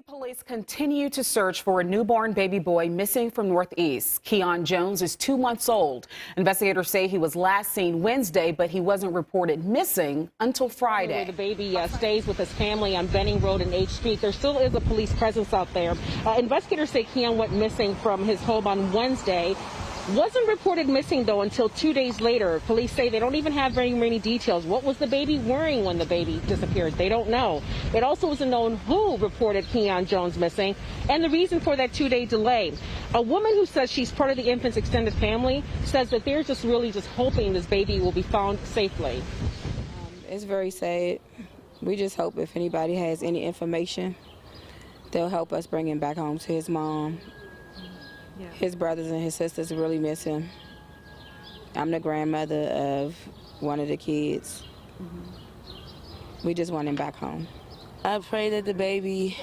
Police continue to search for a newborn baby boy missing from Northeast. Keon Jones is 2 months old. Investigators say he was last seen Wednesday, but he wasn't reported missing until Friday. The baby stays with his family on Benning Road and H Street. There still is a police presence out there. Investigators say Keon went missing from his home on Wednesday. Wasn't reported missing, though, until 2 days later. Police say they don't even have very many details. What was the baby wearing when the baby disappeared? They don't know. It also isn't known who reported Keon Jones missing and the reason for that 2-day delay. A woman who says she's part of the infant's extended family says that they're just hoping this baby will be found safely. It's very sad. We just hope if anybody has any information, they'll help us bring him back home to his mom. Yeah. His brothers and his sisters really miss him. I'm the grandmother of one of the kids. We just want him back home. I pray that the baby,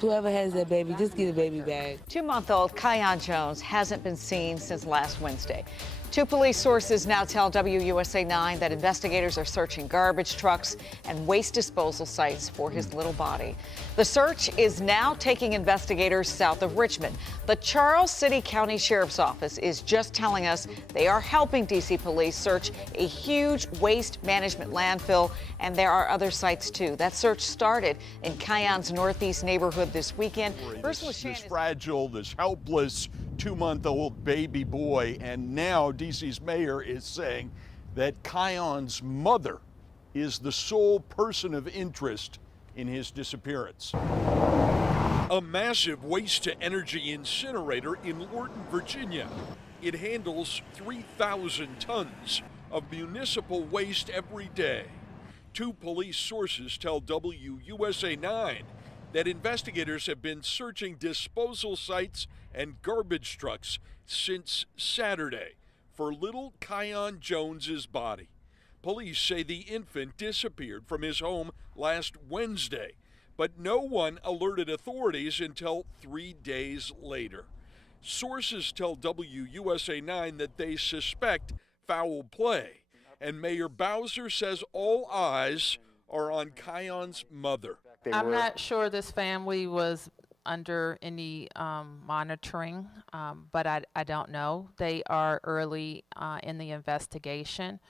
whoever has that baby, just get the baby back. 2-month-old Keon Jones hasn't been seen since last Wednesday. 2 police sources now tell WUSA 9 that investigators are searching garbage trucks and waste disposal sites for his little body. The search is now taking investigators south of Richmond. The Charles City County Sheriff's Office is just telling us they are helping D.C. police search a huge waste management landfill, and there are other sites too. That search started in Keon's northeast neighborhood this weekend. This fragile, this helpless 2-month-old baby boy, and now D.C.'s mayor is saying that Keon's mother is the sole person of interest in his disappearance. A massive waste-to-energy incinerator in Lorton, Virginia. It handles 3,000 tons of municipal waste every day. 2 police sources tell WUSA 9 that investigators have been searching disposal sites and garbage trucks since Saturday for little Keon Jones's body. Police say the infant disappeared from his home last Wednesday, but no one alerted authorities until 3 days later. Sources tell WUSA 9 that they suspect foul play, and Mayor Bowser says all eyes are on Keon's mother. I'm not sure this family was under any monitoring, but I don't know. They are early in the investigation,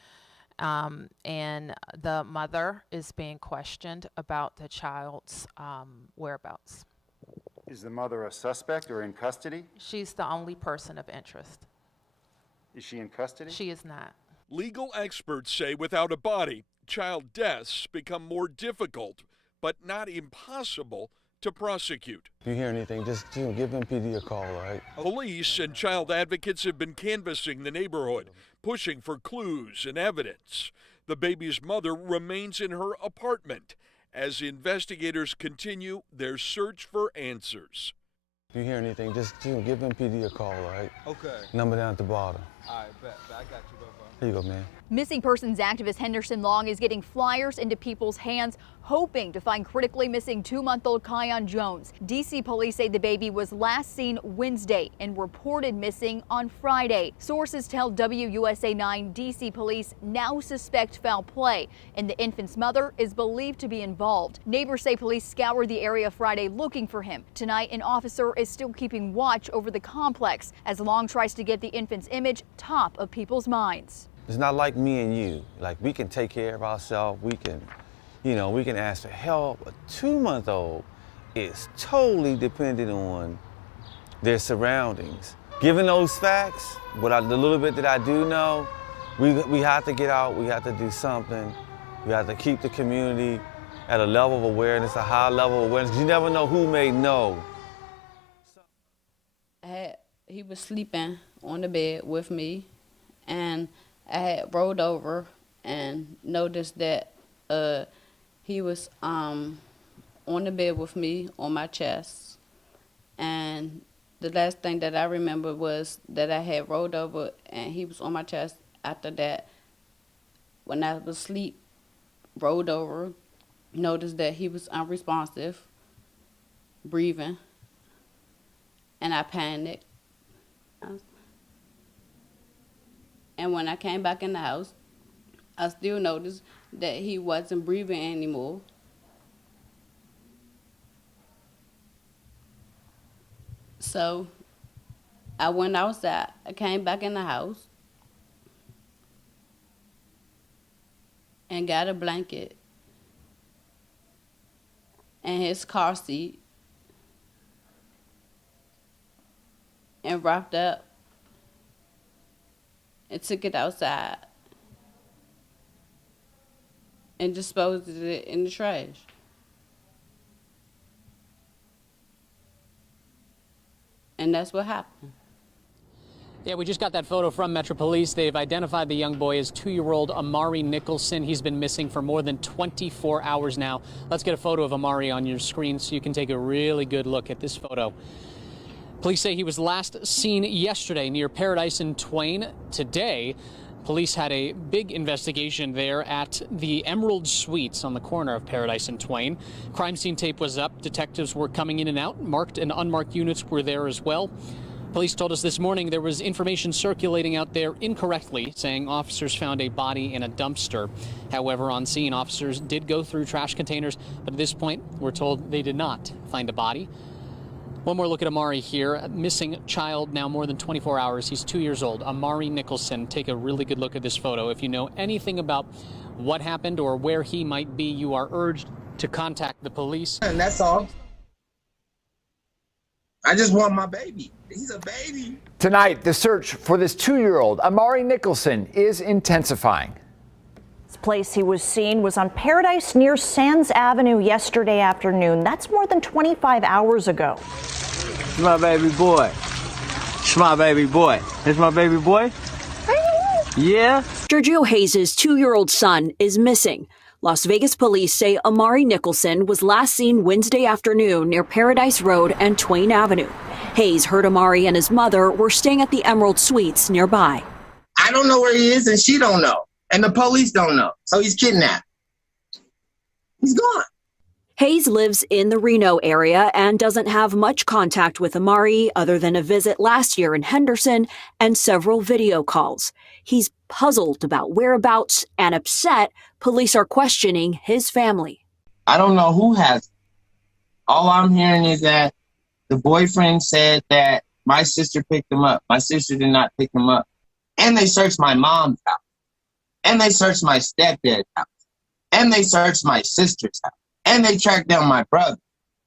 and the mother is being questioned about the child's whereabouts. Is the mother a suspect or in custody? She's the only person of interest. Is she in custody? She is not. Legal experts say without a body, child deaths become more difficult, but not impossible to prosecute. If you hear anything, just give MPD a call, all right? Police and child advocates have been canvassing the neighborhood, pushing for clues and evidence. The baby's mother remains in her apartment as investigators continue their search for answers. If you hear anything, just give MPD a call, all right? Okay. Number down at the bottom. All right, bet. I got you, bro. Here you go, man. Missing persons activist Henderson Long is getting flyers into people's hands, hoping to find critically missing 2-month-old Keon Jones. D.C. police say the baby was last seen Wednesday and reported missing on Friday. Sources tell WUSA 9 D.C. police now suspect foul play, and the infant's mother is believed to be involved. Neighbors say police scoured the area Friday looking for him. Tonight, an officer is still keeping watch over the complex as Long tries to get the infant's image top of people's minds. It's not like me and you. Like, we can take care of ourselves. We can, we can ask for help. A 2-month-old is totally dependent on their surroundings. Given those facts, the little bit that I do know, we have to get out. We have to do something. We have to keep the community at a level of awareness, a high level of awareness. You never know who may know. He was sleeping on the bed with me, and I had rolled over and noticed that he was on the bed with me on my chest. And the last thing that I remember was that I had rolled over and he was on my chest. After that, when I was asleep, rolled over, noticed that he was unresponsive, breathing, and I panicked. And when I came back in the house, I still noticed that he wasn't breathing anymore. So I went outside. I came back in the house and got a blanket and his car seat and wrapped up and took it outside and disposed of it in the trash. And that's what happened. Yeah, we just got that photo from Metro Police. They've identified the young boy as 2-year-old Amari Nicholson. He's been missing for more than 24 hours now. Let's get a photo of Amari on your screen so you can take a really good look at this photo. Police say he was last seen yesterday near Paradise and Twain. Today, police had a big investigation there at the Emerald Suites on the corner of Paradise and Twain. Crime scene tape was up. Detectives were coming in and out. Marked and unmarked units were there as well. Police told us this morning there was information circulating out there incorrectly, saying officers found a body in a dumpster. However, on scene, officers did go through trash containers, but at this point, we're told they did not find a body. One more look at Amari here. A missing child now more than 24 hours. He's 2 years old. Amari Nicholson. Take a really good look at this photo. If you know anything about what happened or where he might be, you are urged to contact the police. And that's all. I just want my baby. He's a baby. Tonight, the search for this 2-year-old, Amari Nicholson, is intensifying. This place he was seen was on Paradise near Sands Avenue yesterday afternoon. That's more than 25 hours ago. It's my baby boy. It's my baby boy. It's my baby boy? Yeah. Sergio Hayes' 2-year-old son is missing. Las Vegas police say Amari Nicholson was last seen Wednesday afternoon near Paradise Road and Twain Avenue. Hayes heard Amari and his mother were staying at the Emerald Suites nearby. I don't know where he is, and she don't know, and the police don't know. So he's kidnapped. He's gone. Hayes lives in the Reno area and doesn't have much contact with Amari other than a visit last year in Henderson and several video calls. He's puzzled about whereabouts and upset police are questioning his family. I don't know who has it. All I'm hearing is that the boyfriend said that my sister picked him up. My sister did not pick him up. And they searched my mom's house. And they searched my stepdad's house. And they searched my sister's house. And they tracked down my brother.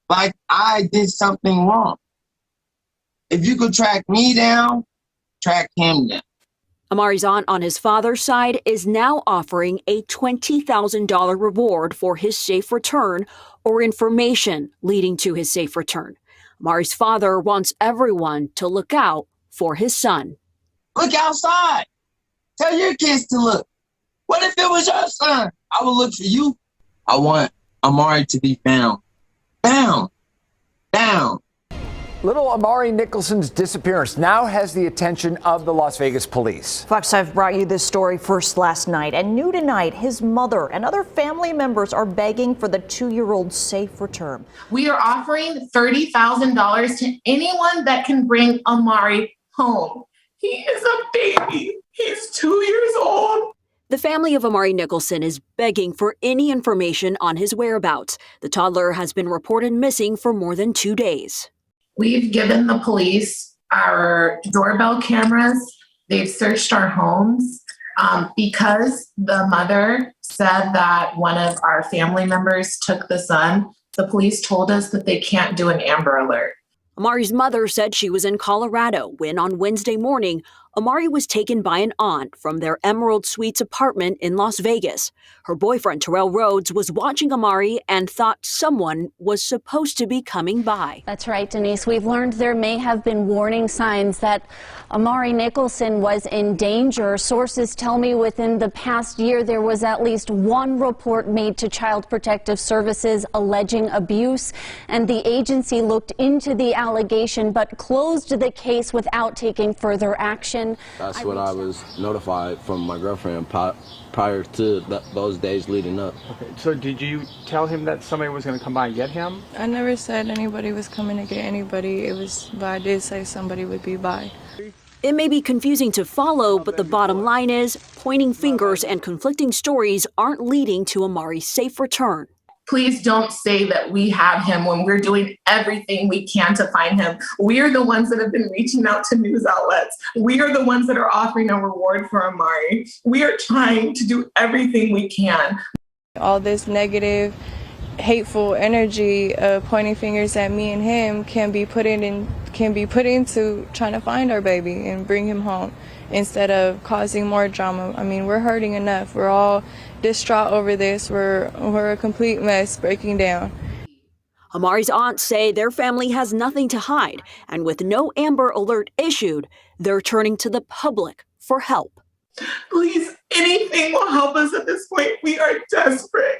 Like I did something wrong. If you could track me down, track him down. Amari's aunt on his father's side is now offering a $20,000 reward for his safe return or information leading to his safe return. Amari's father wants everyone to look out for his son. Look outside. Tell your kids to look. What if it was your son? I will look for you. I want Amari to be found. Found. Found. Little Amari Nicholson's disappearance now has the attention of the Las Vegas police. Fox 5 brought you this story first last night, and new tonight, his mother and other family members are begging for the 2-year-old's safe return. We are offering $30,000 to anyone that can bring Amari home. He is a baby. He's 2 years old. The family of Amari Nicholson is begging for any information on his whereabouts. The toddler has been reported missing for more than 2 days. We've given the police our doorbell cameras. They've searched our homes because the mother said that one of our family members took the son. The police told us that they can't do an Amber Alert. Amari's mother said she was in Colorado when on Wednesday morning, Amari was taken by an aunt from their Emerald Suites apartment in Las Vegas. Her boyfriend, Terrell Rhodes, was watching Amari and thought someone was supposed to be coming by. That's right, Denise. We've learned there may have been warning signs that Amari Nicholson was in danger. Sources tell me within the past year there was at least one report made to Child Protective Services alleging abuse, and the agency looked into the allegation but closed the case without taking further action. That's what I was notified from my girlfriend prior to those days leading up. Okay, so did you tell him that somebody was going to come by and get him? I never said anybody was coming to get anybody. But I did say somebody would be by. It may be confusing to follow, but the bottom line is pointing fingers and conflicting stories aren't leading to Amari's safe return. Please don't say that we have him when we're doing everything we can to find him. We are the ones that have been reaching out to news outlets. We are the ones that are offering a reward for Amari. We are trying to do everything we can. All this negative, hateful energy, pointing fingers at me and him can be put into trying to find our baby and bring him home instead of causing more drama. I mean, we're hurting enough. We're all distraught over this. We're a complete mess, breaking down. Amari's aunts say their family has nothing to hide, and with no Amber Alert issued, they're turning to the public for help. Please, anything will help us at this point. We are desperate.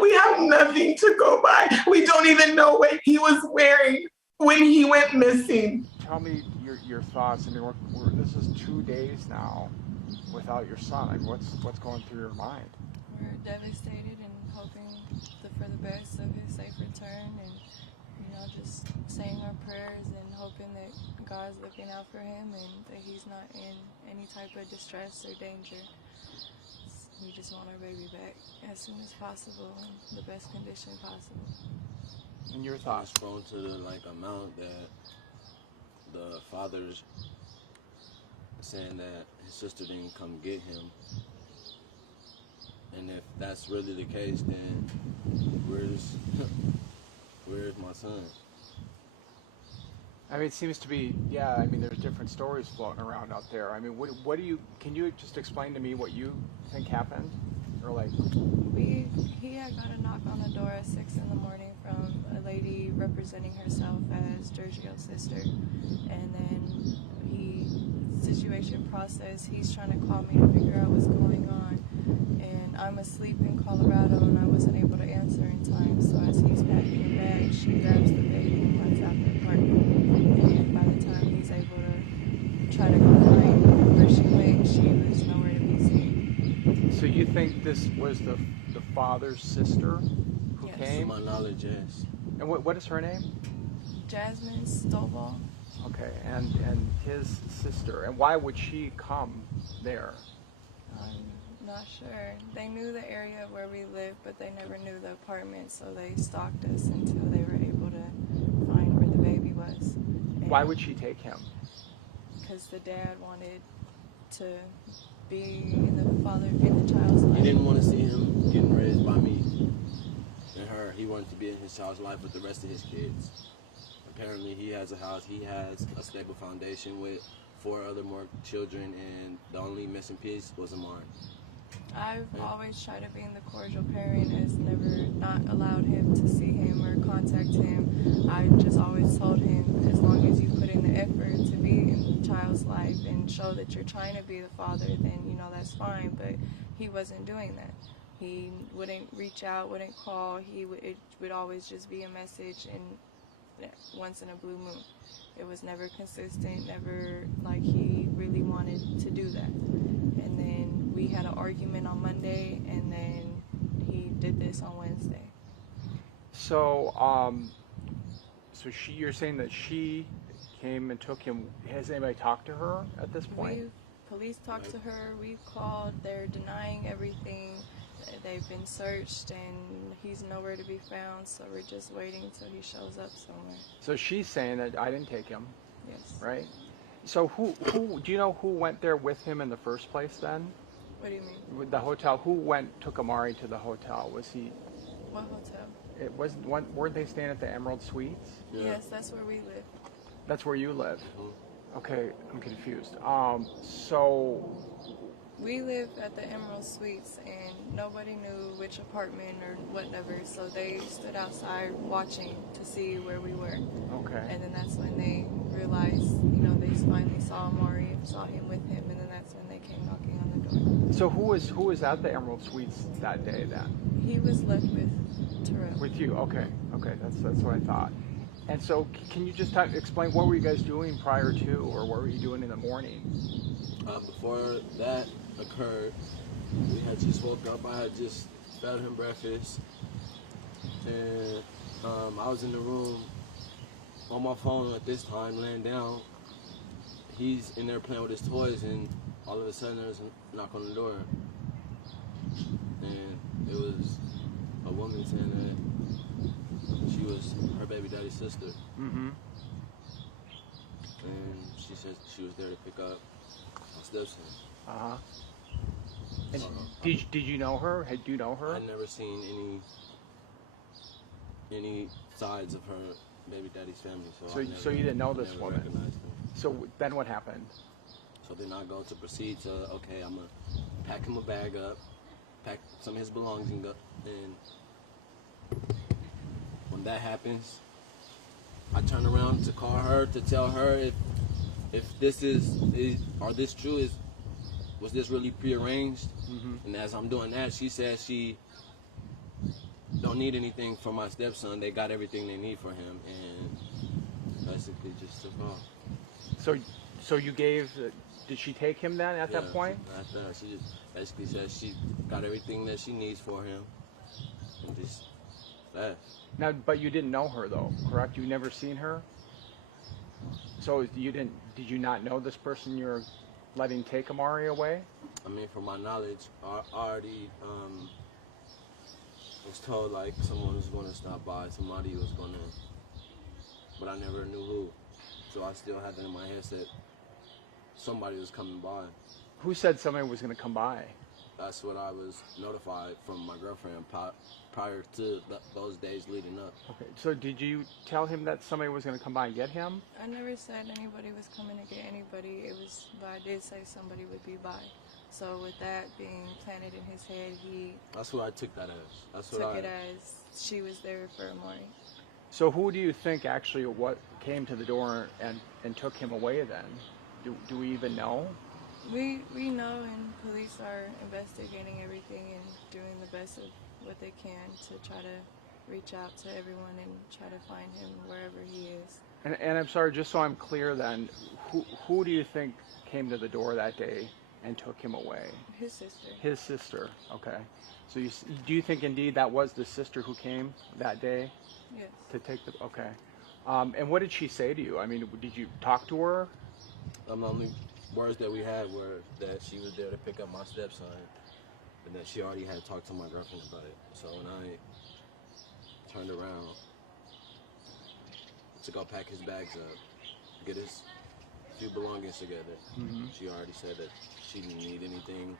We have nothing to go by. We don't even know what he was wearing when he went missing. Tell me your thoughts. I mean, this is 2 days now without your son. I mean, what's going through your mind? We're devastated and hoping for the best of his safe return, and just saying our prayers and hoping that God's looking out for him and that he's not in any type of distress or danger. We just want our baby back as soon as possible in the best condition possible. And your thoughts? Prone to the amount that the father's saying that his sister didn't come get him, and if that's really the case, then where's my son? I mean, it seems to be, yeah, I mean, there's different stories floating around out there. I mean, can you just explain to me what you think happened? Or he had got a knock on the door at 6 in the morning from a lady representing herself as Giorgio's sister. And then situation process, he's trying to call me to figure out what's going on. And I'm asleep in Colorado and I wasn't able to answer in time. So as he's packing the bag, she grabs the baby and runs out the apartment. And by the time he's able to try to go find where she went, she was nowhere to be seen. So you think this was the father's sister who Yes. came? To my knowledge, yes. And what is her name? Jasmine Stovall. Okay, and his sister. And why would she come there? I'm not sure. They knew the area where we lived, but they never knew the apartment, so they stalked us until they were able to find where the baby was. And Why would she take him? because the dad wanted to be in the child's life. He didn't want to see him getting raised by me and her. He wanted to be in his child's life with the rest of his kids. Apparently, he has a house. He has a stable foundation with 4 other more children, and the only missing piece was Amari. I've always tried to be the cordial parent, has never not allowed him to see him or contact him. I just always told him, as long as you put in the effort to be in the child's life and show that you're trying to be the father, then that's fine. But he wasn't doing that. He wouldn't reach out, wouldn't call. It would always just be a message and once in a blue moon. It was never consistent, never like he really wanted to do that. And then we had an argument on Monday, and then he did this on Wednesday. So, you're saying that she came and took him. Has anybody talked to her at this point? Police talked to her, we've called, they're denying everything. They've been searched and he's nowhere to be found, so we're just waiting until he shows up somewhere. So she's saying that I didn't take him. Yes. Right? So who do you know who went there with him in the first place then? What do you mean? With the hotel, who took Amari to the hotel? Was he? What hotel? It wasn't one. Weren't they staying at the Emerald Suites? Yeah. Yes, that's where we live. That's where you live. Okay, I'm confused. So. We lived at the Emerald Suites and nobody knew which apartment or whatever, so they stood outside watching to see where we were. Okay. And then that's when they realized, they finally saw Amari and saw him with him, and then that's when they came knocking on the door. So who was at the Emerald Suites that day then? He was left with Terrell. With you? Okay, that's what I thought. And so can you just explain what were you guys doing prior to, or what were you doing in the morning? Before that occurred, we had just woke up. I had just fed him breakfast, and I was in the room on my phone at this time, laying down. He's in there playing with his toys, and all of a sudden there's a knock on the door, and it was a a woman saying that she was her baby daddy's sister. Mm-hmm. And she said she was there to pick up my stepson. Uh-huh. And did you know her? Do you know her? I never seen any sides of her baby daddy's family. So you didn't know this woman? Recognized her. So then what happened? So then I go to proceed to, okay, I'm going to pack him a bag up, pack some of his belongings up, and when that happens, I turn around to call her to tell her if this are this true, was this really prearranged? Mm-hmm. And as I'm doing that, she says she don't need anything for my stepson. They got everything they need for him, and basically just took off. So you gave, did she take him then at that point? After that, she just basically said she got everything that she needs for him, and just left. Now, but you didn't know her though, correct? You never seen her? So did you not know this person you're letting take Amari away? I mean, from my knowledge, I already was told like someone was going to stop by, somebody was going to, but I never knew who. So I still had that in my head that somebody was coming by. Who said somebody was going to come by? That's what I was notified from my girlfriend prior to those days leading up. Okay, so did you tell him that somebody was going to come by and get him? I never said anybody was coming to get anybody. But I did say somebody would be by. So with that being planted in his head, he That's what I took that as. took it as she was there for Amari. So who do you think actually came to the door and took him away then? Do we even know? We know, and police are investigating everything and doing the best of what they can to try to reach out to everyone and try to find him wherever he is. And I'm sorry, just so I'm clear then, who do you think came to the door that day and took him away? His sister. His sister, okay. So do you think indeed that was the sister who came that day? Yes. To take the, okay. And what did she say to you? I mean, did you talk to her? The only words that we had were that she was there to pick up my stepson, and that she already had talked to my girlfriend about it. So when I turned around to go pack his bags up, get his few belongings together, she already said that she didn't need anything.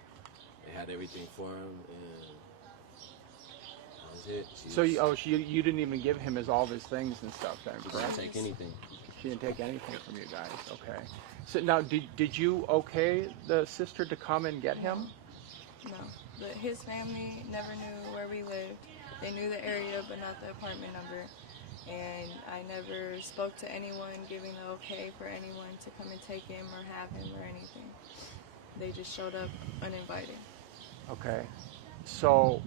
They had everything for him, and that was it. You didn't even give him all of his things and stuff then, She correct? didn't take anything. She didn't take anything from you guys, okay. So now, did you okay the sister to come and get him? No, but his family never knew where we lived. They knew the area, but not the apartment number. And I never spoke to anyone giving the okay for anyone to come and take him or have him or anything. They just showed up uninvited. Okay. So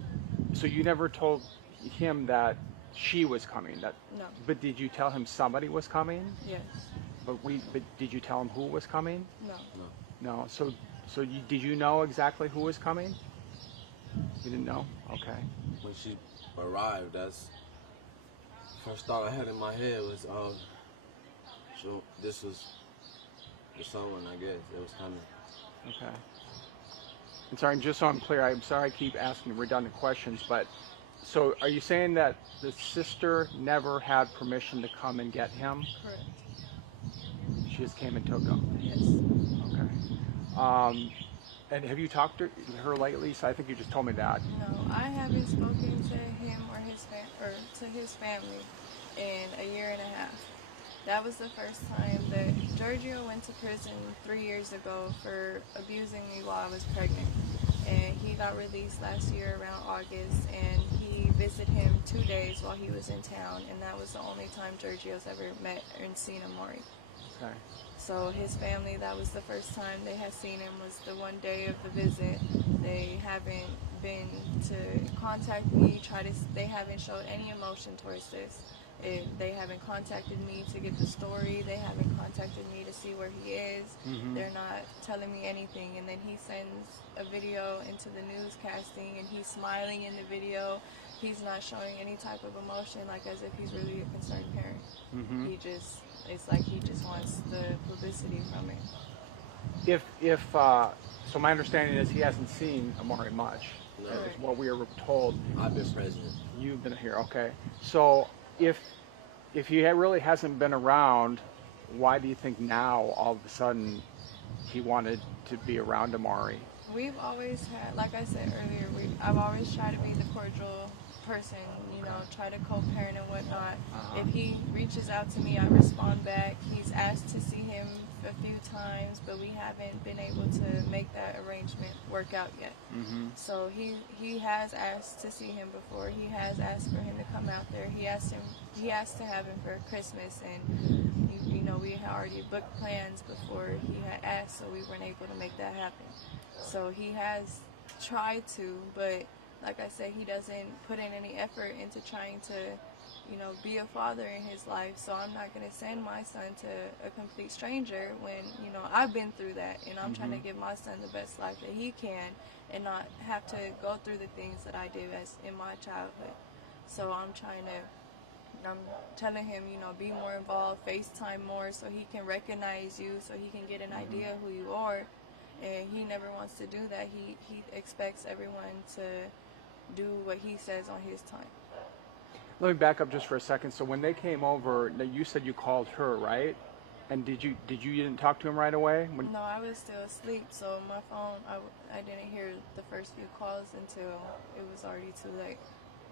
you never told him that she was coming? No. But did you tell him somebody was coming? Yes. But did you tell him who was coming? No. No. So did you know exactly who was coming? You didn't know? Okay. When she arrived, that's the first thought I had in my head was, oh, so this was the someone, I guess, that was coming. Okay. And sorry, just so I'm clear, I'm sorry I keep asking redundant questions, but so are you saying that the sister never had permission to come and get him? Correct. She just came and took him? Yes. Okay. And have you talked to her lately? So I think you just told me that. No, I haven't spoken to him or to his family in a year and a half. That was the first time that Giorgio went to prison 3 years ago for abusing me while I was pregnant. And he got released last year around August, and he visited him 2 days while he was in town, and that was the only time Giorgio's ever met and seen Amari. Okay. So his family, that was the first time they had seen him, was the one day of the visit. They haven't been to contact me, they haven't showed any emotion towards this. They haven't contacted me to get the story. They haven't contacted me to see where he is. They're not telling me anything. And then he sends a video into the newscasting, and he's smiling in the video. He's not showing any type of emotion, like as if he's really a concerned parent. It's like he just wants the publicity from it. So my understanding is he hasn't seen Amari much. No. Is what we were told. I've been present. You've been here, okay. So if he really hasn't been around, why do you think now all of a sudden he wanted to be around Amari? We've always had, like I said earlier, I've always tried to be the cordial person, you know, try to co-parent and whatnot. If he reaches out to me, I respond back. He's asked to see him a few times, but we haven't been able to make that arrangement work out yet. So he has asked to see him before. He has asked for him to come out there. He asked to have him for Christmas, and you know, we had already booked plans before he had asked, so we weren't able to make that happen. So he has tried to, but like I said, he doesn't put in any effort into trying to, you know, be a father in his life. So I'm not going to send my son to a complete stranger when, you know, I've been through that, and I'm trying to give my son the best life that he can and not have to go through the things that I did as in my childhood. So I'm telling him, you know, be more involved, FaceTime more so he can recognize you, so he can get an idea of who you are. And he never wants to do that. He expects everyone to do what he says on his time. Let me back up just for a second. So when they came over, now you said you called her, right? And you didn't talk to him right away? No, I was still asleep, so my phone, I didn't hear the first few calls until it was already too late.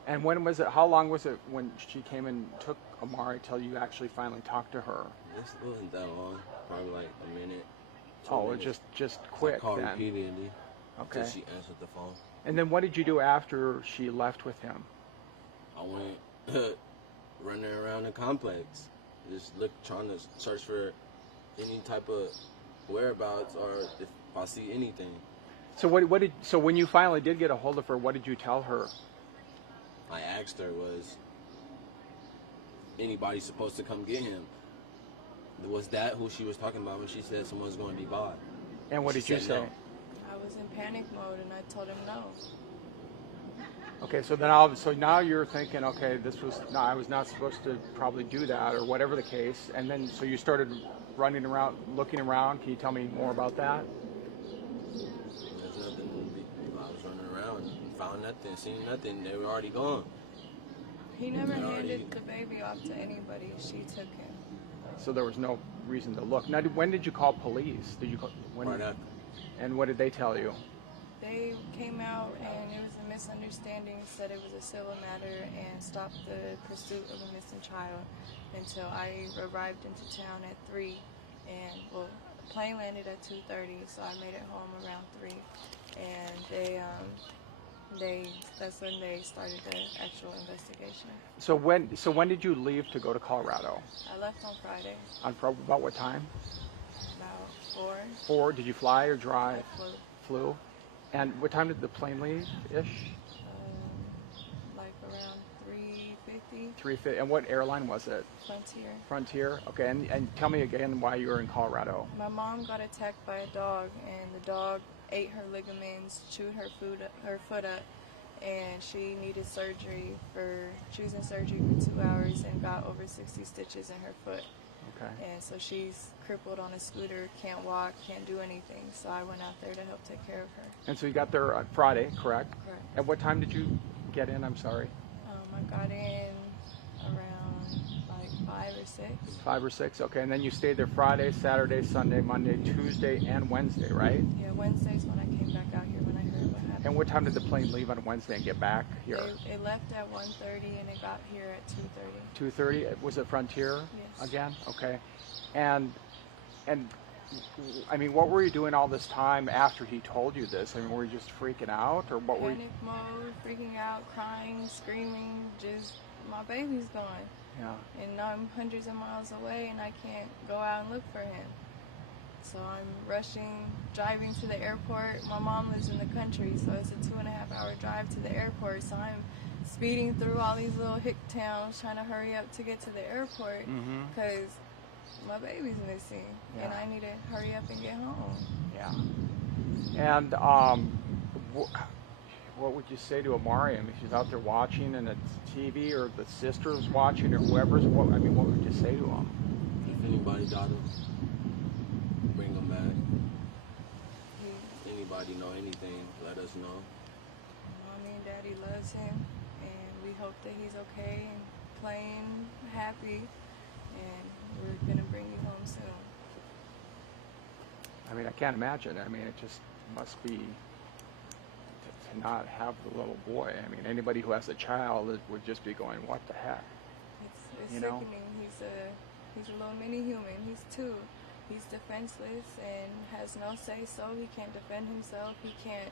And when was it? How long was it when she came and took Amari till you actually finally talked to her? It wasn't that long. Probably like a minute. Oh, it just quick I called then. repeatedly. Okay. Until she answered the phone. And then what did you do after she left with him? I went running around the complex, just trying to search for any type of whereabouts or if I see anything. So so when you finally did get a hold of her, what did you tell her? I asked her, was anybody supposed to come get him? Was that who she was talking about when she said someone's going to be by? And what did you say? No. I was in panic mode, and I told him no. Okay, so now you're thinking, okay, I was not supposed to probably do that, or whatever the case, and then so you started running around, looking around. Can you tell me more about that? There's nothing. I was running around, found nothing, seen nothing. They were already gone. He never handed the baby off to anybody. She took him. So there was no reason to look. Now, when did you call police? Right after. And what did they tell you? They came out, and it was a misunderstanding, said it was a civil matter, and stopped the pursuit of a missing child until I arrived into town at 3. And, well, the plane landed at 2:30, so I made it home around 3. And that's when they started the actual investigation. So when did you leave to go to Colorado? I left on Friday. About what time? About 4. 4. Did you fly or drive? I Flew. And what time did the plane leave-ish? Like around 3:50. 3:50. And what airline was it? Frontier. Frontier. Okay. And tell me again why you were in Colorado. My mom got attacked by a dog, and the dog ate her ligaments, chewed her foot up, and she needed surgery she was in surgery for 2 hours and got over 60 stitches in her foot. Okay. And so she's crippled on a scooter, can't walk, can't do anything. So I went out there to help take care of her. And so you got there on Friday, correct? Correct. At what time did you get in? I'm sorry. I got in around like 5 or 6. 5 or 6. Okay. And then you stayed there Friday, Saturday, Sunday, Monday, Tuesday, and Wednesday, right? Yeah, Wednesday's when I came back out here when I heard what happened. And what time did the plane leave on Wednesday and get back here? It left at 1:30 and it got here at 2:30. 2:30. Was it Frontier? Yes. Again? Okay. And I mean, what were you doing all this time after he told you this? I mean, were you just freaking out, or what were you? Panic mode, freaking out, crying, screaming, just my baby's gone. Yeah. And I'm hundreds of miles away and I can't go out and look for him. So I'm rushing, driving to the airport. My mom lives in the country, so it's a 2.5-hour drive to the airport. So I'm speeding through all these little hick towns trying to hurry up to get to the airport because my baby's missing and I need to hurry up and get home. Yeah. And what would you say to Amari? I mean, she's out there watching and it's TV, or the sister's watching, or whoever's. What would you say to him? If anybody got him, bring him back. If anybody know anything, let us know. daddy loves him, and we hope that he's okay and playing happy, and we're gonna bring you home soon. I mean, I can't imagine. I mean, it just must be to not have the little boy. I mean, anybody who has a child would just be going, what the heck? It's You know? sickening. He's a little mini human. He's 2. He's defenseless and has no say-so. He can't defend himself. He can't,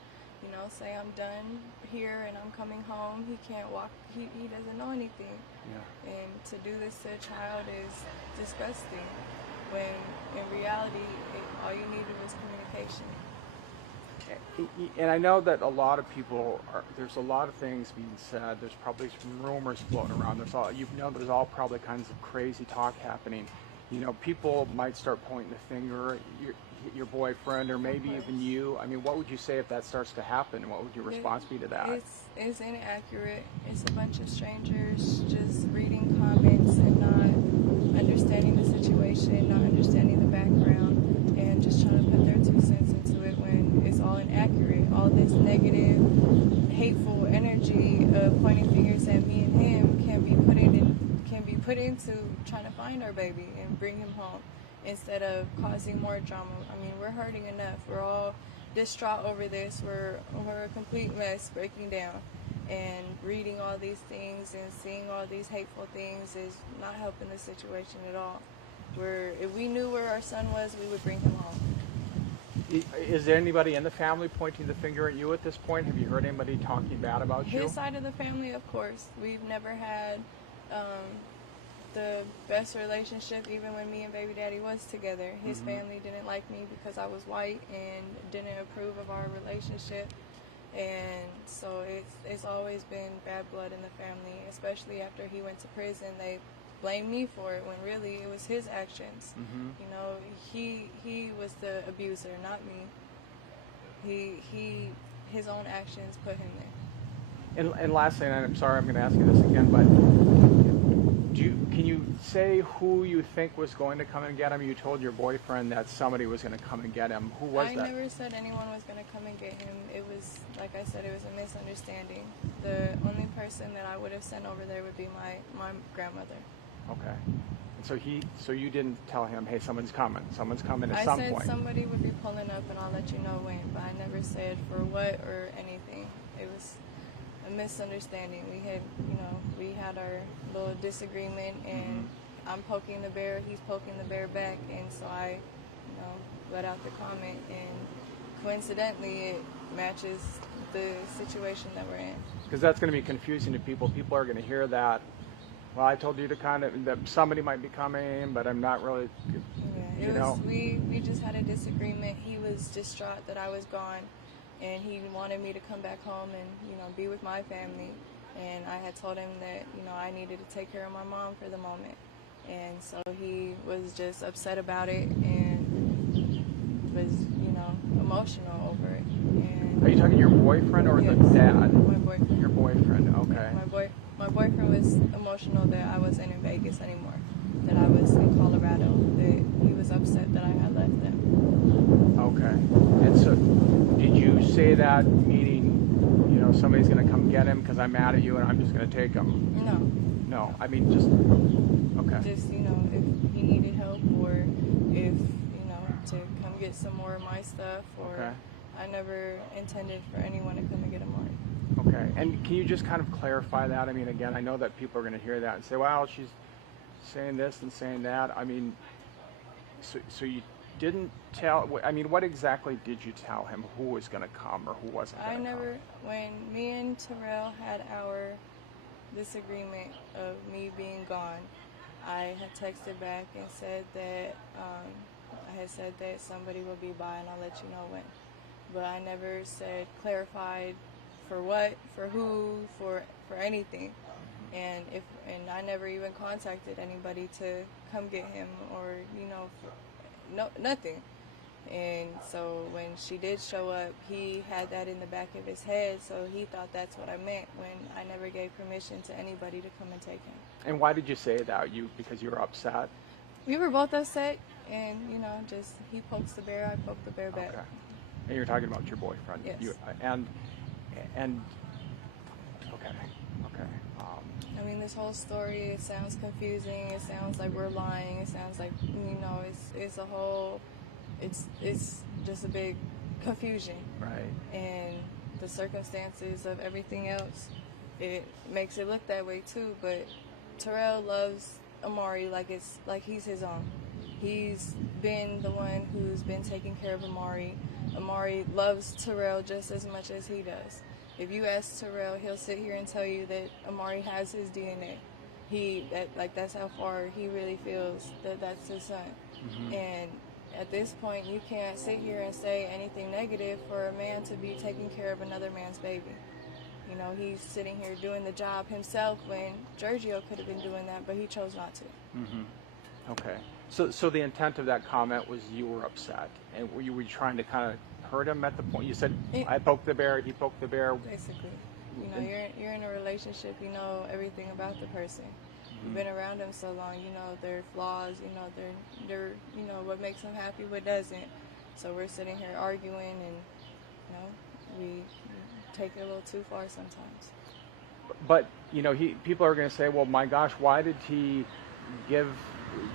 say I'm done here and I'm coming home. He can't walk. He doesn't know anything. Yeah. And to do this to a child is disgusting. When in reality, all you needed was communication. And I know that a lot of people there's a lot of things being said. There's probably some rumors floating around. There's all probably kinds of crazy talk happening. People might start pointing the finger at your boyfriend or maybe even you. I mean, what would you say if that starts to happen? What would your response be to that? It's inaccurate. It's a bunch of strangers just reading comments and not understanding the situation, not understanding the background, and just trying to put their 2 cents into it when it's all inaccurate. All this negative, hateful energy of pointing fingers at me and him can be put into trying to find our baby and bring him home instead of causing more drama. I mean, we're hurting enough. We're all distraught over this. We're a complete mess, breaking down. And reading all these things and seeing all these hateful things is not helping the situation at all. If we knew where our son was, we would bring him home. Is there anybody in the family pointing the finger at you at this point? Have you heard anybody talking bad about you? His side of the family, of course. We've never had the best relationship, even when me and baby daddy was together. His family didn't like me because I was white and didn't approve of our relationship. And so it's always been bad blood in the family, especially after he went to prison. They blamed me for it when really it was his actions. He was the abuser, not me. His own actions put him there. And lastly, and I'm sorry I'm going to ask you this again, but can you say who you think was going to come and get him? You told your boyfriend that somebody was going to come and get him. Who was that? I never said anyone was going to come and get him. It was, like I said, it was a misunderstanding. The only person that I would have sent over there would be my grandmother. Okay. And so you didn't tell him, hey, someone's coming at some point. I said somebody would be pulling up and I'll let you know when, but I never said for what or anything. It was a misunderstanding. We had our little disagreement, and I'm poking the bear, he's poking the bear back, and so I, let out the comment, and coincidentally it matches the situation that we're in. Because that's going to be confusing to people. People are going to hear that. Well, I told you that somebody might be coming, but I'm not really. Yeah, we just had a disagreement. He was distraught that I was gone, and he wanted me to come back home and be with my family. And I had told him that I needed to take care of my mom for the moment, and so he was just upset about it and was emotional over it. And are you talking your boyfriend or the dad? My boyfriend. Your boyfriend, okay. My boyfriend was emotional that I wasn't in Vegas anymore, that I was in Colorado, that he was upset that I had left them. Okay. And so did you say that meaning, somebody's going to come get him because I'm mad at you and I'm just going to take him? No, I mean just, okay. Just, if he needed help or if, to come get some more of my stuff or okay. I never intended for anyone to come and get Amari. Okay, and can you just kind of clarify that? I mean, again, I know that people are going to hear that and say, well, she's saying this and saying that. I mean, so you didn't tell, I mean, what exactly did you tell him? Who was going to come or who wasn't going to come? When me and Terrell had our disagreement of me being gone, I had texted back and said that, I had said that somebody will be by and I'll let you know when. But I never clarified for what, for who, for anything. And I never even contacted anybody to come get him or, nothing. And so when she did show up, he had that in the back of his head, so he thought that's what I meant when I never gave permission to anybody to come and take him. And why did you say that? Because you were upset? We were both upset, and, just he pokes the bear, I poke the bear back. Okay. And you're talking about your boyfriend? Yes. And Okay. I mean, this whole story, it sounds confusing. It sounds like we're lying. It sounds like, it's a whole, it's just a big confusion. Right. And the circumstances of everything else, it makes it look that way too. But Terrell loves Amari like he's his own. He's been the one who's been taking care of Amari. Amari loves Terrell just as much as he does. If you ask Terrell, he'll sit here and tell you that Amari has his DNA. That's how far he really feels that that's his son. Mm-hmm. And at this point, you can't sit here and say anything negative for a man to be taking care of another man's baby. He's sitting here doing the job himself when Giorgio could have been doing that, but he chose not to. Mm-hmm. Okay. So the intent of that comment was you were upset, and you were trying to kind of hurt him at the point. You said, I poked the bear, he poked the bear. Basically. You're in a relationship, you know everything about the person. Mm-hmm. You've been around them so long, you know their flaws, you know they're what makes them happy, what doesn't. So we're sitting here arguing, and we take it a little too far sometimes. But people are going to say, well, my gosh, why did he give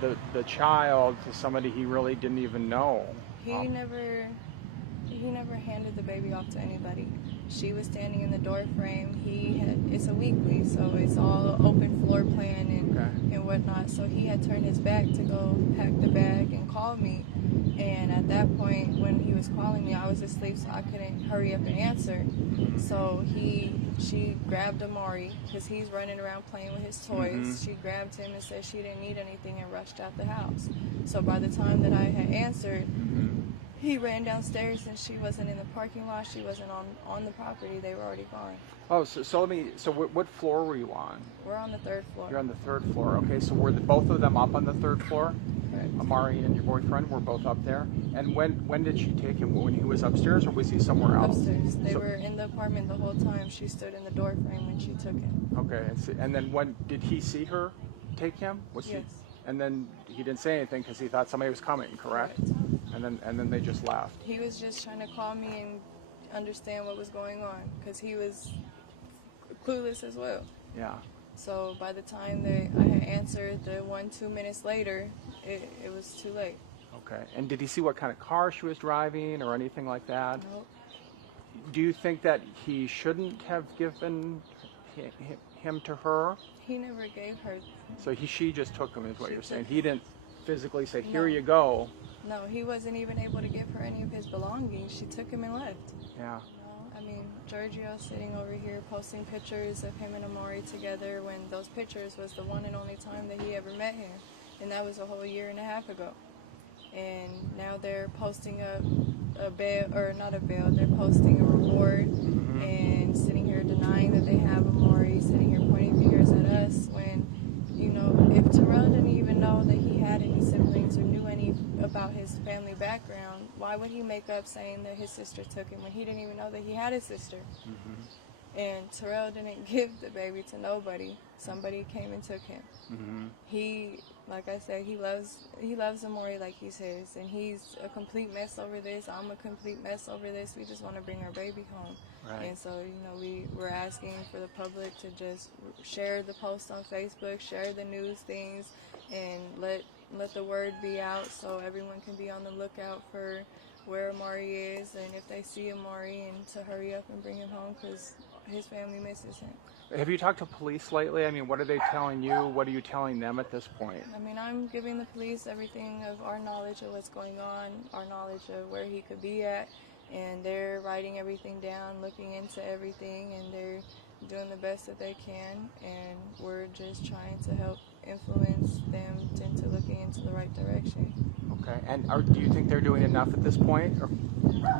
the child to somebody he really didn't even know? He never handed the baby off to anybody. She was standing in the door frame. It's a weekly, so it's all open floor plan and whatnot. So he had turned his back to go pack the bag and call me. And at that point, when he was calling me, I was asleep, so I couldn't hurry up and answer. So she grabbed Amari, because he's running around playing with his toys. Mm-hmm. She grabbed him and said she didn't need anything and rushed out the house. So by the time that I had answered, he ran downstairs, and she wasn't in the parking lot. She wasn't on the property. They were already gone. Oh, so what floor were you on? We're on the 3rd floor. You're on the 3rd floor. Okay, so were both of them up on the 3rd floor? Correct. Amari and your boyfriend were both up there. And when did she take him? When he was upstairs, or was he somewhere else? Upstairs. They were in the apartment the whole time. She stood in the door frame when she took him. Okay, and then when did he see her take him? Yes. And then he didn't say anything because he thought somebody was coming, correct? And then they just left. He was just trying to call me and understand what was going on, because he was clueless as well. Yeah. So by the time that I had answered, the 1-2 minutes later, it was too late. Okay. And did he see what kind of car she was driving or anything like that? Nope. Do you think that he shouldn't have given him to her? He never gave her. So she just took him, is what you're saying. He didn't physically say, No. here you go. No, he wasn't even able to give her any of his belongings. She took him and left. Yeah. I mean, Giorgio sitting over here posting pictures of him and Amari together, when those pictures was the one and only time that he ever met him. And that was a whole 1.5 years ago. And now they're posting a bail, or not a bail, they're posting a reward and sitting here denying that they have Amari, sitting here pointing fingers at us when, if Terrell didn't even know that he had any siblings or knew any about his family background, why would he make up saying that his sister took him when he didn't even know that he had a sister? And Terrell didn't give the baby to nobody. Somebody came and took him. He, like I said, he loves Amari like he's his, and he's a complete mess over this. I'm a complete mess over this. We just want to bring our baby home. Right. And so, we're asking for the public to just share the post on Facebook, share the news things, and let the word be out so everyone can be on the lookout for where Amari is, and if they see Amari, and to hurry up and bring him home, because his family misses him. Have you talked to police lately? I mean, what are they telling you? What are you telling them at this point? I mean, I'm giving the police everything of our knowledge of what's going on, our knowledge of where he could be at, and they're writing everything down, looking into everything, and they're doing the best that they can, and we're just trying to help influence them into looking into the right direction. Okay, and do you think they're doing enough at this point? Or?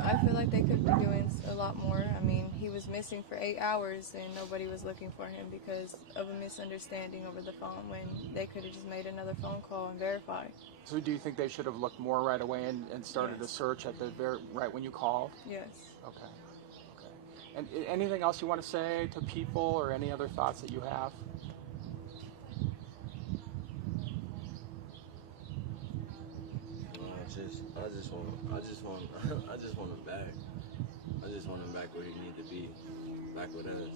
I feel like they could be doing a lot more. I mean, he was missing for 8 hours and nobody was looking for him because of a misunderstanding over the phone, when they could have just made another phone call and verified. So do you think they should have looked more right away and started a search at the right when you called? Yes. Okay. And anything else you want to say to people, or any other thoughts that you have? I just want him back. I just want him back where he need to be, back with us.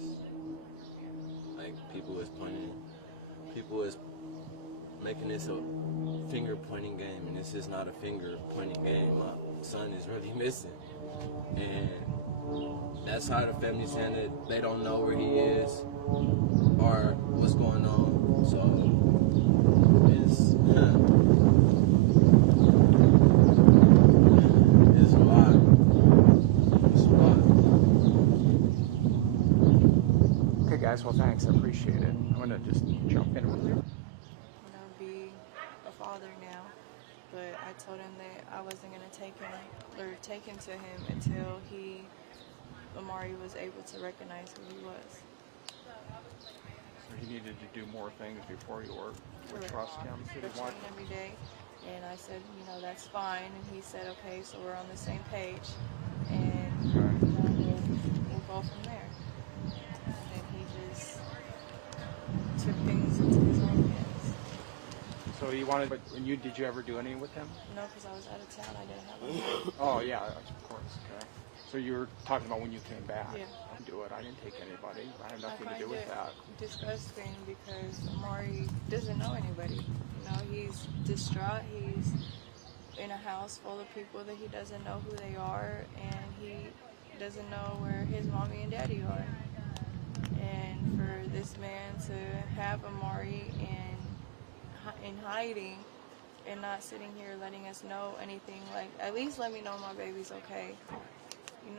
Like, people is making this a finger pointing game, and this is not a finger pointing game. My son is really missing, and that side of the family saying that they don't know where he is or what's going on. So it's it's a lot. It's a lot. Okay, guys. Well, thanks. I appreciate it. I'm gonna just jump in. Be a father now, but I told him that I wasn't gonna take him to him until Amari was able to recognize who he was. So he needed to do more things before you would trust him. Watching every day, and I said, that's fine, and he said, okay, so we're on the same page, and we'll go from there. And then he just took things into his own hands. So did you ever do any with him? No, because I was out of town. I didn't have him. Oh yeah, of course. Okay. So you were talking about when you came back. Yeah. I didn't do it. I didn't take anybody. I had nothing to do with that. Disgusting because Amari doesn't know anybody. He's distraught. He's in a house full of people that he doesn't know who they are, and he doesn't know where his mommy and daddy are. And for this man to have Amari in hiding and not sitting here letting us know anything, like, at least let me know my baby's okay.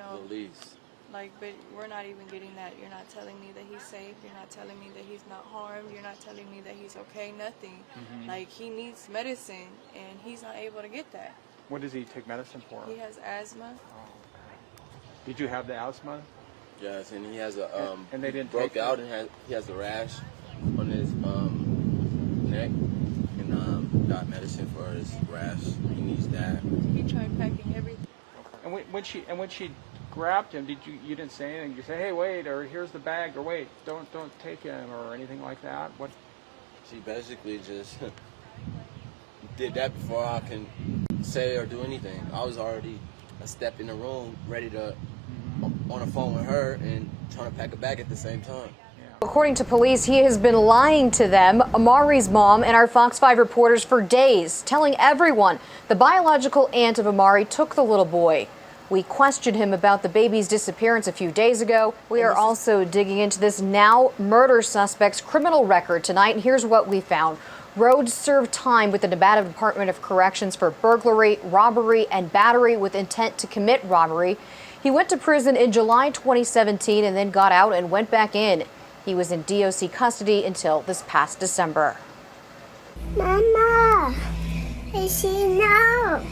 At least. Like, but we're not even getting that. You're not telling me that he's safe. You're not telling me that he's not harmed. You're not telling me that he's okay. Nothing. Mm-hmm. Like, he needs medicine, and he's not able to get that. What does he take medicine for? He has asthma. Oh, okay. Did you have the asthma? Yes, and he has a and they didn't broke take out and he has a rash on his neck, and got medicine for his rash. He needs that. He tried packing everything. And when she grabbed him, you didn't say anything? You say, hey, wait, or here's the bag, or wait, don't take him, or anything like that? What? She basically just did that before I can say or do anything. I was already a step in the room, ready to on the phone with her and trying to pack a bag at the same time. According to police, he has been lying to them, Amari's mom, and our Fox 5 reporters for days, telling everyone the biological aunt of Amari took the little boy. We questioned him about the baby's disappearance a few days ago. We are also digging into this now murder suspect's criminal record tonight, and here's what we found. Rhodes served time with the Nevada Department of Corrections for burglary, robbery, and battery with intent to commit robbery. He went to prison in July 2017 and then got out and went back in. He was in DOC custody until this past December. Mama, I see now.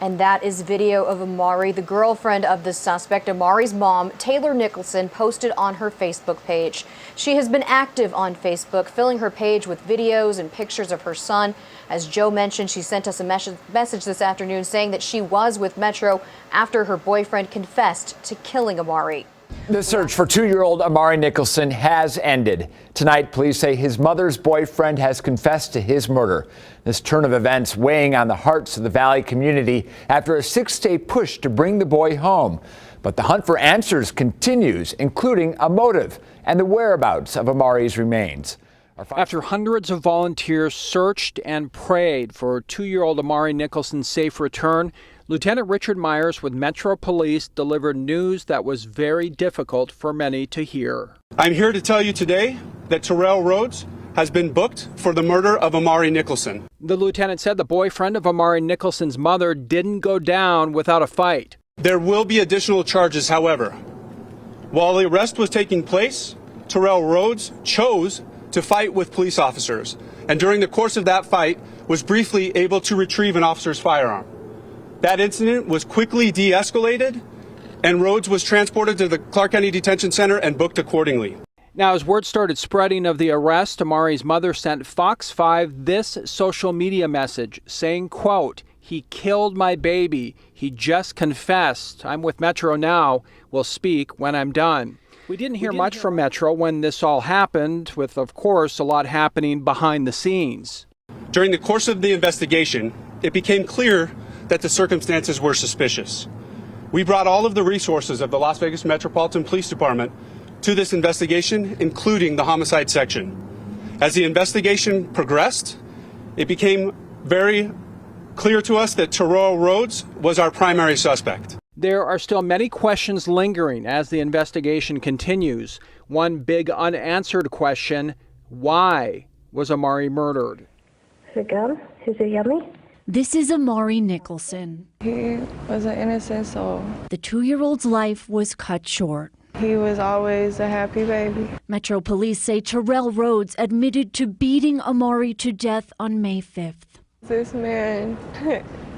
And that is video of Amari. The girlfriend of the suspect, Amari's mom, Taylor Nicholson, posted on her Facebook page. She has been active on Facebook, filling her page with videos and pictures of her son. As Joe mentioned, she sent us a message this afternoon saying that she was with Metro after her boyfriend confessed to killing Amari. The search for 2-year-old Amari Nicholson has ended. Tonight, police say his mother's boyfriend has confessed to his murder. This turn of events weighing on the hearts of the Valley community after a 6-day push to bring the boy home. But the hunt for answers continues, including a motive and the whereabouts of Amari's remains. After hundreds of volunteers searched and prayed for 2-year-old Amari Nicholson's safe return, Lieutenant Richard Myers with Metro Police delivered news that was very difficult for many to hear. I'm here to tell you today that Terrell Rhodes has been booked for the murder of Amari Nicholson. The lieutenant said the boyfriend of Amari Nicholson's mother didn't go down without a fight. There will be additional charges, however. While the arrest was taking place, Terrell Rhodes chose to fight with police officers, and during the course of that fight was briefly able to retrieve an officer's firearm. That incident was quickly de-escalated, and Rhodes was transported to the Clark County Detention Center and booked accordingly. Now, as word started spreading of the arrest, Amari's mother sent Fox 5 this social media message saying, quote, "He killed my baby. He just confessed. I'm with Metro now. We'll speak when I'm done." We didn't hear much from Metro when this all happened, with, of course, a lot happening behind the scenes. During the course of the investigation, it became clear that the circumstances were suspicious. We brought all of the resources of the Las Vegas Metropolitan Police Department to this investigation, including the homicide section. As the investigation progressed, it became very clear to us that Terrell Rhodes was our primary suspect. There are still many questions lingering as the investigation continues. One big unanswered question: why was Amari murdered? Is it good? Is it yummy? This is Amari Nicholson. He was an innocent soul. The 2-year-old's life was cut short. He was always a happy baby. Metro Police say Terrell Rhodes admitted to beating Amari to death on May 5th. This man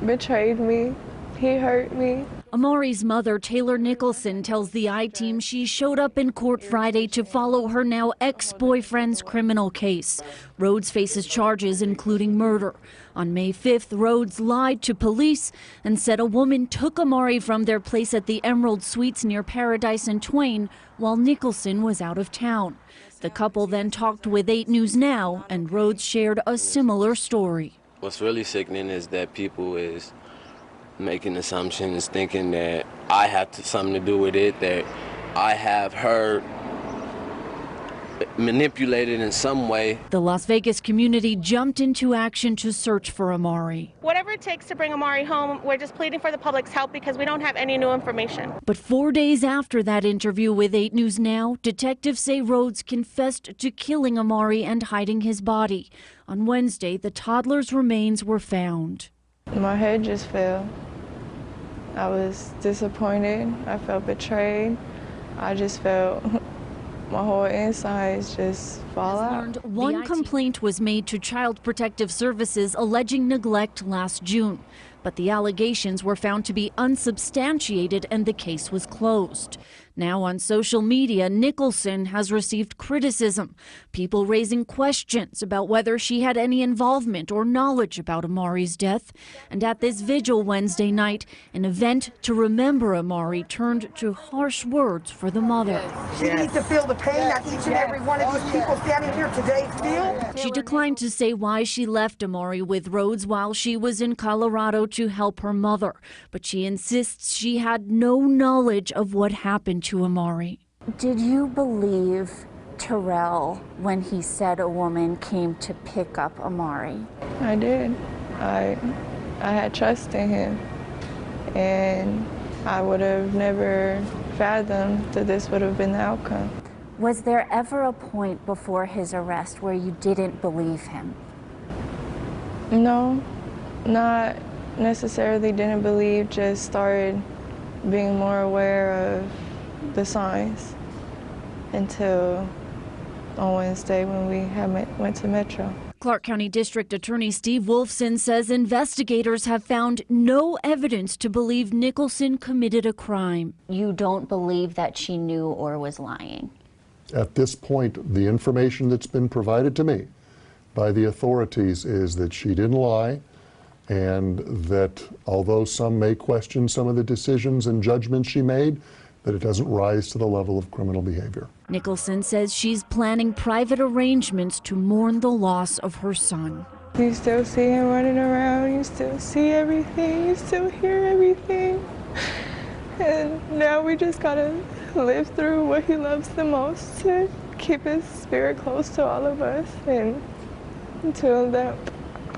betrayed me. He hurt me. Amari's mother, Taylor Nicholson, tells the I-Team she showed up in court Friday to follow her now ex-boyfriend's criminal case. Rhodes faces charges including murder. On May 5th, Rhodes lied to police and said a woman took Amari from their place at the Emerald Suites near Paradise and Twain while Nicholson was out of town. The couple then talked with 8 News Now, and Rhodes shared a similar story. What's really sickening is that people is making assumptions, thinking that I have something to do with it, that I have her manipulated in some way. The Las Vegas community jumped into action to search for Amari. Whatever it takes to bring Amari home, we're just pleading for the public's help because we don't have any new information. But 4 days after that interview with 8 News Now, detectives say Rhodes confessed to killing Amari and hiding his body. On Wednesday, the toddler's remains were found. My head just fell. I was disappointed. I felt betrayed. I just felt my whole insides just fall out. One complaint was made to Child Protective Services alleging neglect last June, but the allegations were found to be unsubstantiated and the case was closed. Now on social media, Nicholson has received criticism, people raising questions about whether she had any involvement or knowledge about Amari's death. And at this vigil Wednesday night, an event to remember Amari turned to harsh words for the mother. She needs to feel the pain that each and every one of these people standing here today feel. She declined to say why she left Amari with Rhodes while she was in Colorado to help her mother, but she insists she had no knowledge of what happened to Amari. Did you believe Terrell when he said a woman came to pick up Amari? I did. I had trust in him, and I would have never fathomed that this would have been the outcome. Was there ever a point before his arrest where you didn't believe him? No, not necessarily didn't believe, just started being more aware of the signs until on Wednesday when we went to Metro. Clark County District Attorney Steve Wolfson says investigators have found no evidence to believe Nicholson committed a crime. You don't believe that she knew or was lying? At this point, the information that's been provided to me by the authorities is that she didn't lie, and that although some may question some of the decisions and judgments she made, that it doesn't rise to the level of criminal behavior. Nicholson says she's planning private arrangements to mourn the loss of her son. You still see him running around, you still see everything, you still hear everything. And now we just gotta live through what he loves the most to keep his spirit close to all of us, and until that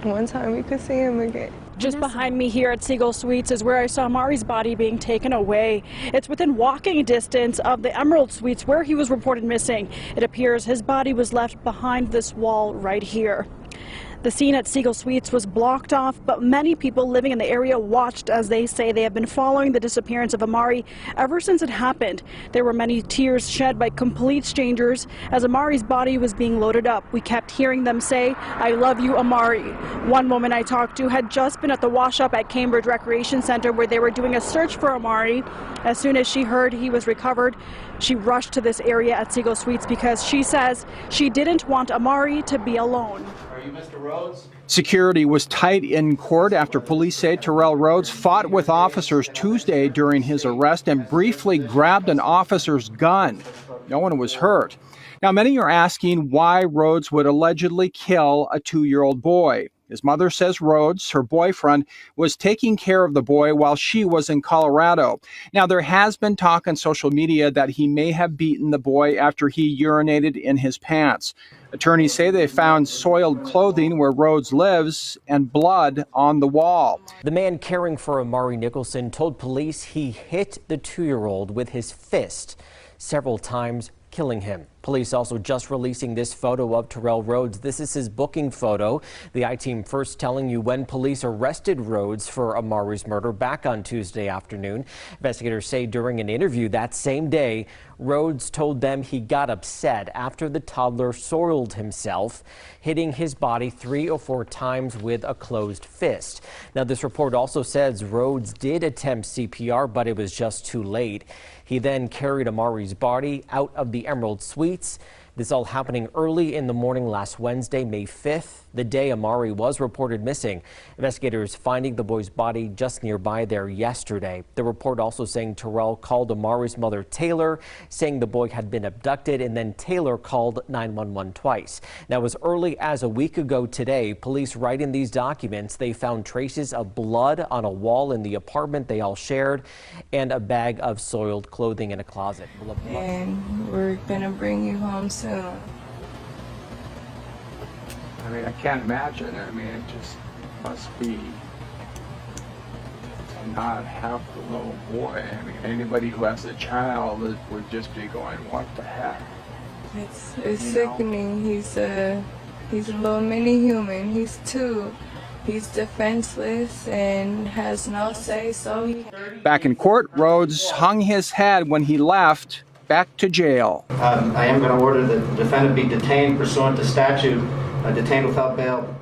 one time we could see him again. Just behind me here at Siegel Suites is where I saw Amari's body being taken away. It's within walking distance of the Emerald Suites where he was reported missing. It appears his body was left behind this wall right here. The scene at Siegel Suites was blocked off, but many people living in the area watched as they say they have been following the disappearance of Amari ever since it happened. There were many tears shed by complete strangers as Amari's body was being loaded up. We kept hearing them say, "I love you, Amari." One woman I talked to had just been at the wash-up at Cambridge Recreation Center where they were doing a search for Amari. As soon as she heard he was recovered, she rushed to this area at Siegel Suites because she says she didn't want Amari to be alone. Are you Mr. Rhodes? Security was tight in court after police say Terrell Rhodes fought with officers Tuesday during his arrest and briefly grabbed an officer's gun. No one was hurt. Now, many are asking why Rhodes would allegedly kill a 2-year-old boy. His mother says Rhodes, her boyfriend, was taking care of the boy while she was in Colorado. Now, there has been talk on social media that he may have beaten the boy after he urinated in his pants. Attorneys say they found soiled clothing where Rhodes lives and blood on the wall. The man caring for Amari Nicholson told police he hit the 2-year-old with his fist several times, killing him. Police also just releasing this photo of Terrell Rhodes. This is his booking photo. The I-Team first telling you when police arrested Rhodes for Amari's murder back on Tuesday afternoon. Investigators say during an interview that same day, Rhodes told them he got upset after the toddler soiled himself, hitting his body 3 or 4 times with a closed fist. Now, this report also says Rhodes did attempt CPR, but it was just too late. He then carried Amari's body out of the Emerald Suites. This all happening early in the morning last Wednesday, May 5th, the day Amari was reported missing. Investigators finding the boy's body just nearby there yesterday. The report also saying Terrell called Amari's mother, Taylor, saying the boy had been abducted, and then Taylor called 911 twice. Now, as early as a week ago today, police write in these documents they found traces of blood on a wall in the apartment they all shared and a bag of soiled clothing in a closet. And we're gonna bring you home soon. I mean, I can't imagine. I mean, it just must be to not have the little boy. I mean, anybody who has a child would just be going, what the heck? It's sickening. He's a little mini human. He's 2. He's defenseless and has no say, so Back in court, Rhodes hung his head when he left back to jail. I am going to order that the defendant be detained pursuant to statute, detained without bail